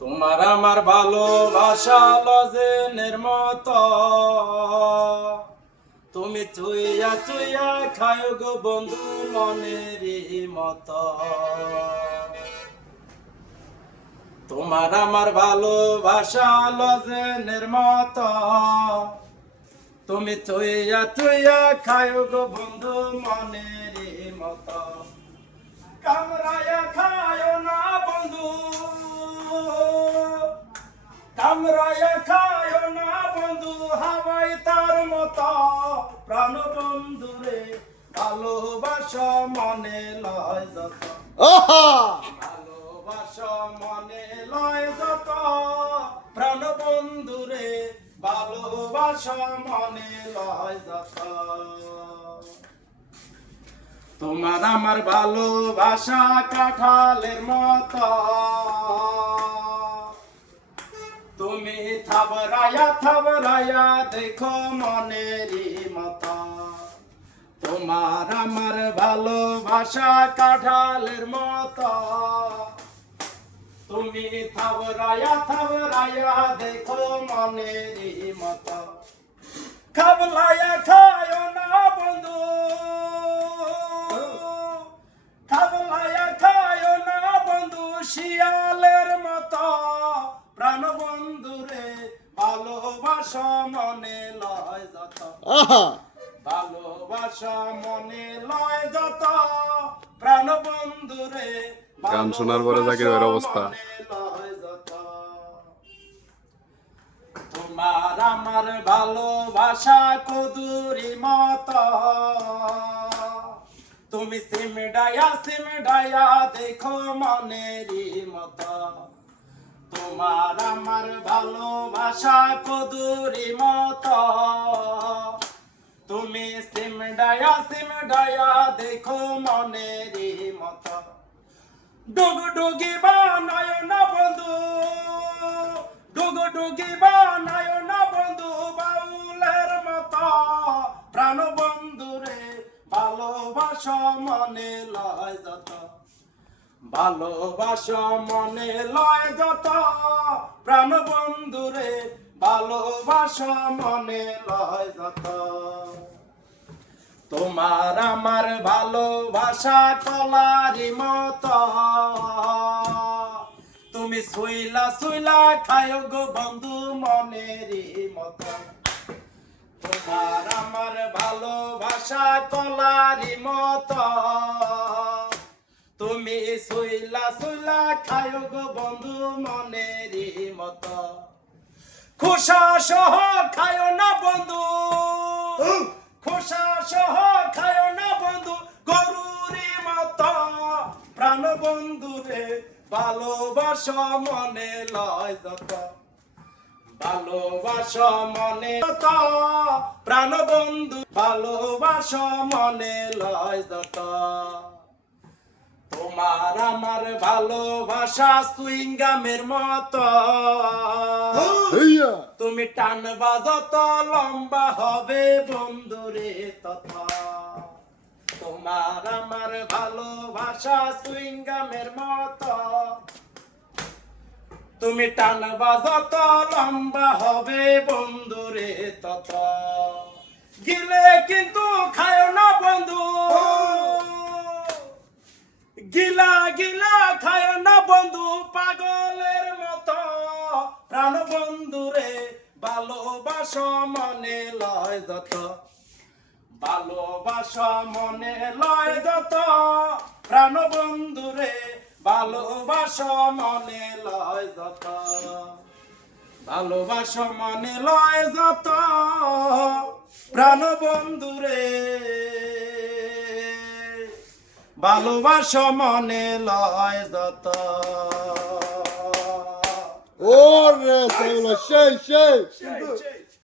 তোমার আমার ভালোবাসা লজেনের মতো, তুমি চুইয়া চুইয়া খায় গো বন্ধু মনেরই মতো। তোমার আমার ভালোবাসা লজেনের মতো, তুমি চুইয়া চুইয়া খায় গো বন্ধু মনেরই মতো। কামরায়া খায় না বন্ধু, কামরায়া খায় না বন্ধু, হাওয়াই তার মতো প্রাণ বন্ধু রে, ভালোবাসা মনে লয় যত, ভালোবাসা মনে লয় যত, প্রাণ বন্ধু রে, ভালোবাসা মনে লয় যত। তোমার আমার ভালোবাসা কাঁঠালের মতো, তুমি থাবরায়া থাবরায়া দেখো মনেরই মতো। তোমার আমার ভালোবাসা কাঁঠালের মতো, তুমি থাবরায়া থাবরায়া দেখো মনেরই মতো। খাবলায়া খায় না বন্ধু, খাবলায়া খায় না বন্ধু, শিয়ালের মতো প্রাণ বন্ধু রে, ভালোবাসা মনে লয় যত, ভালোবাসা মনে লয় যত, প্রাণ বন্ধু রে, গান শোনার পরে জাকির ভাইয়ের অবস্থা। তোমার আমার ভালোবাসা কদুরি মতো, তুমি সিমডায়া দেখো মনেরই মতো। তোমার আমার ভালোবাসা কদুরি মতো, তুমি সিমডায়া দেখো মনেরই মতো। ডুগডুগি বানায় না বন্ধু, ডুগডুগি বানায় না বন্ধু, বাউলের মতো প্রাণ বন্ধু রে, ভালোবাসা মনে লয় যত, ভালোবাসা মনে লয় যত, প্রাণ বন্ধু রে, ভালোবাসা মনে লয় যত। তোমার আমার ভালোবাসা কলারি মতো, তুমি শুইলা শুইলা খায় গো বন্ধু মনেরই মতো। তোমার আমার ভালোবাসা কলারি মতো, তুমি শুইলা শুইলা খায় গো বন্ধু মনেরই মতো। খোসা সহ খায় না বন্ধু, খোসা সহ খায় না বন্ধু, গরুরি মতো প্রাণ বন্ধু রে, ভালোবাসা মনে লয় যত, ভালোবাসা মনে যত, প্রাণ বন্ধু, ভালোবাসা মনে লয় যত। তোমার আমার ভালোবাসা সুইংগামের মতো, তুমি টানবা যত লম্বা হবে বন্ধুরে তত। তোমার আমার ভালোবাসা সুইংগামের মতো, তুমি টানবা যত লম্বা হবে বন্ধুরে তত। গিলে কিন্তু খায় না বন্ধু, গিলা গিলা খায় না বন্ধু, পাগলের মতো প্রাণ বন্ধু রে, ভালোবাসা মনে লয় যত, ভালোবাসা মনে লয় যত, প্রাণ বন্ধু রে, ভালোবাসা মনে লয় যত, ভালোবাসা মনে লয় যত, প্রাণ বন্ধু রে, ভালোবাসা মনে লয় যত। ওরে সেই সেই